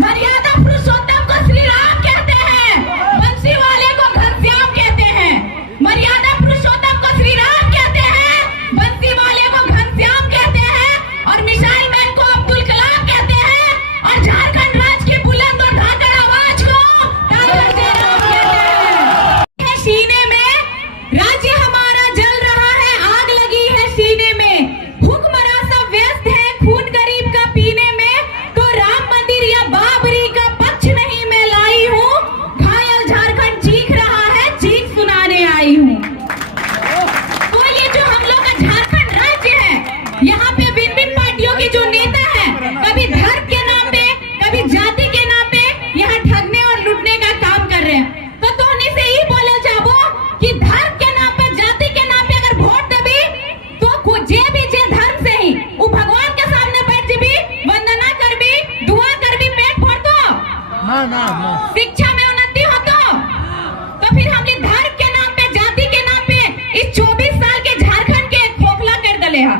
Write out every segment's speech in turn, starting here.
मर्यादा पुरुषोत्तम को श्री राम कहते हैं, बंसी वाले को घनश्याम कहते हैं। मर्यादा पुरुषोत्तम को श्री राम कहते हैं, बंसी वाले को घनश्याम कहते हैं, और मिसाइल मैन को अब्दुल कलाम कहते हैं, और झारखंड राज्य की बुलंद और धाकड़ आवाज को टाइगर जयराम कहते हैं। सीने में राज्य हमारा जल रहा है, आग लगी है सीने में, हुक्मरान सब व्यस्त है खून गरीब का पीने में, तो राम मंदिर या बाबरी का पक्ष नहीं मैं लाई हूँ, घायल झारखंड चीख रहा है, चीख सुनाने आई हूँ। तो ये जो हम लोग का झारखंड राज्य है, यहाँ पे भिन्न भिन्न पार्टियों के जो नेता है, कभी धर्म के नाम पे, कभी जाति के नाम पे यहाँ ठगने और लूटने का काम कर रहे हैं। तो उन्हीं से ही बोले जाबो कि धर्म के नाम पे, जाति के नाम पे अगर वोट देबी तो जे भी जे धर्म से ही वो भगवान के सामने बैठ जेबी, वंदना करबी, दुआ करबी, पेट भर दो, शिक्षा में उन्नति हो तो फिर हमने धर्म के नाम पे, जाति के नाम पे इस 24 साल के झारखंड के खोखला कर दले है।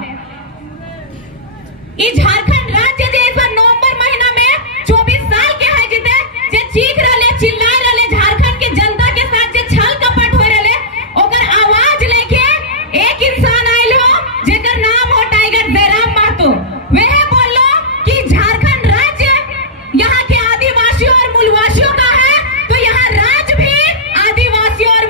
इस झारखंड राज्य जे इस बार नवंबर महीना में 24 साल के है जिते जे चीख रहे, चिल्ला रहे, झारखंड के जनता के साथ जे छल कपट हो रहे, ओकर आवाज लेके एक इंसान आयल हो जेकर नाम हो टाइगर जयराम महतो। वह बोलो कि झारखंड राज्य यहाँ के आदिवासियों और मूलवासियों का है, तो यहाँ राज्य भी आदिवासियों और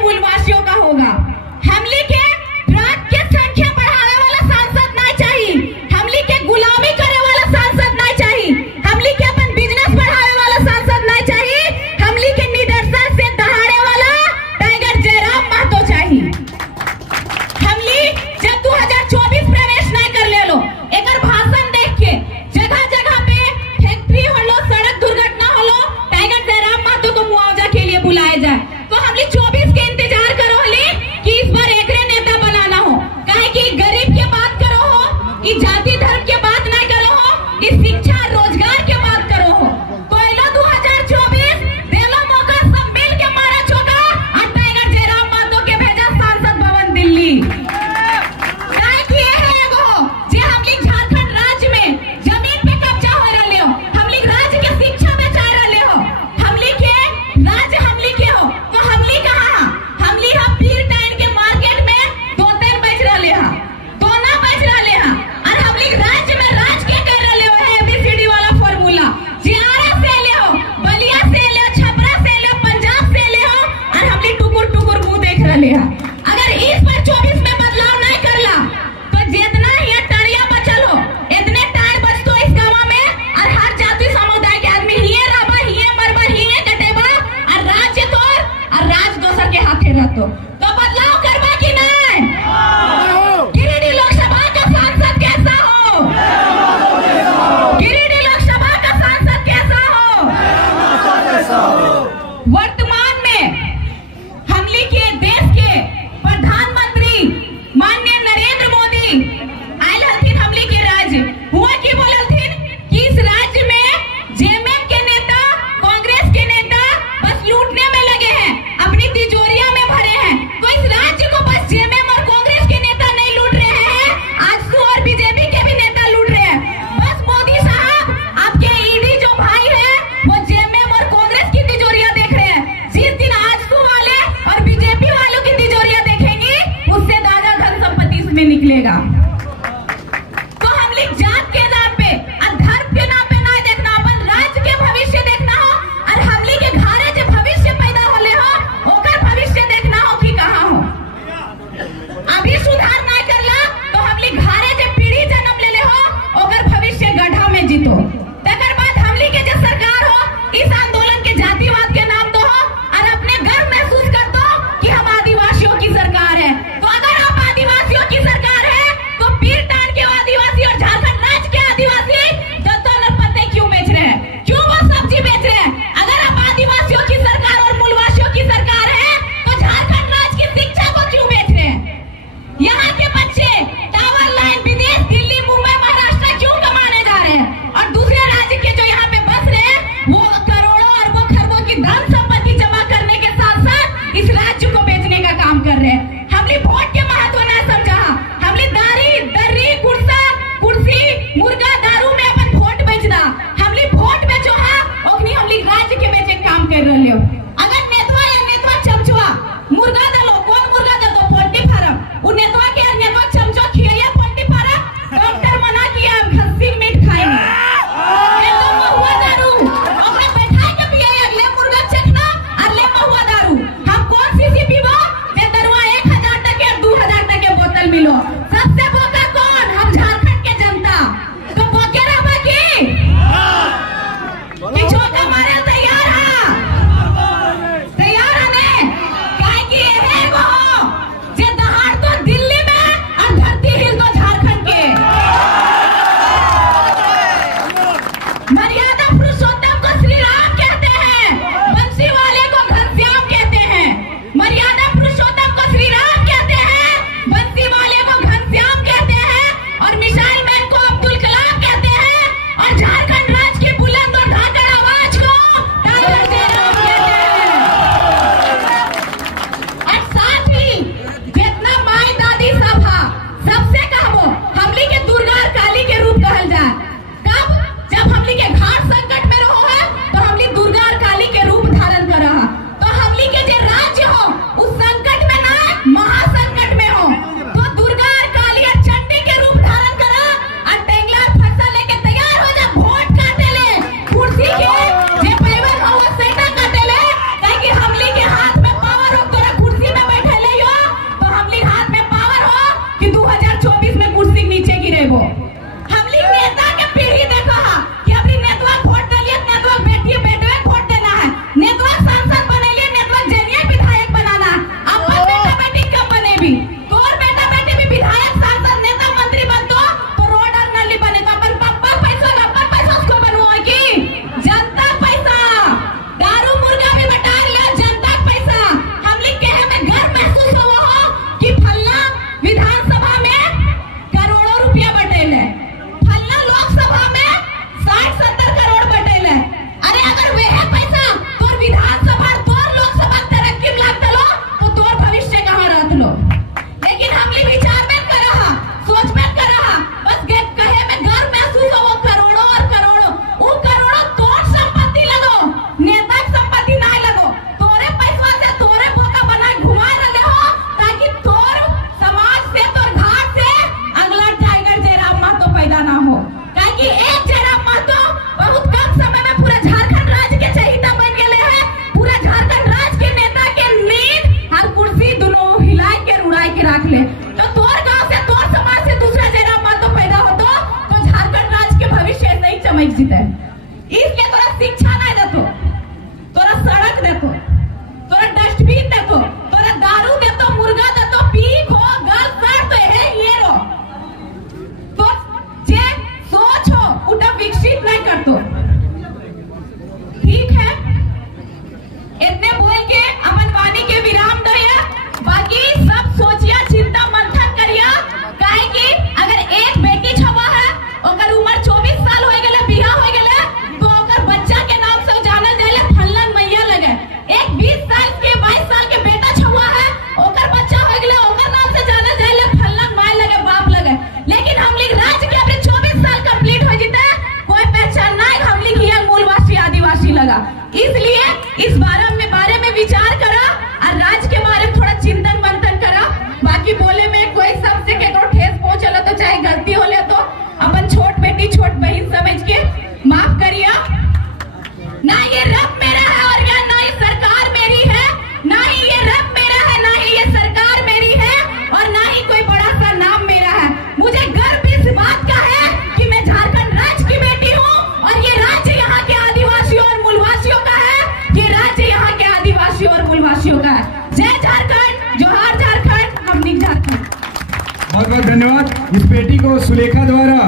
धन्यवाद। इस पेटी को सुलेखा द्वारा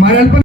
माल्यार्पण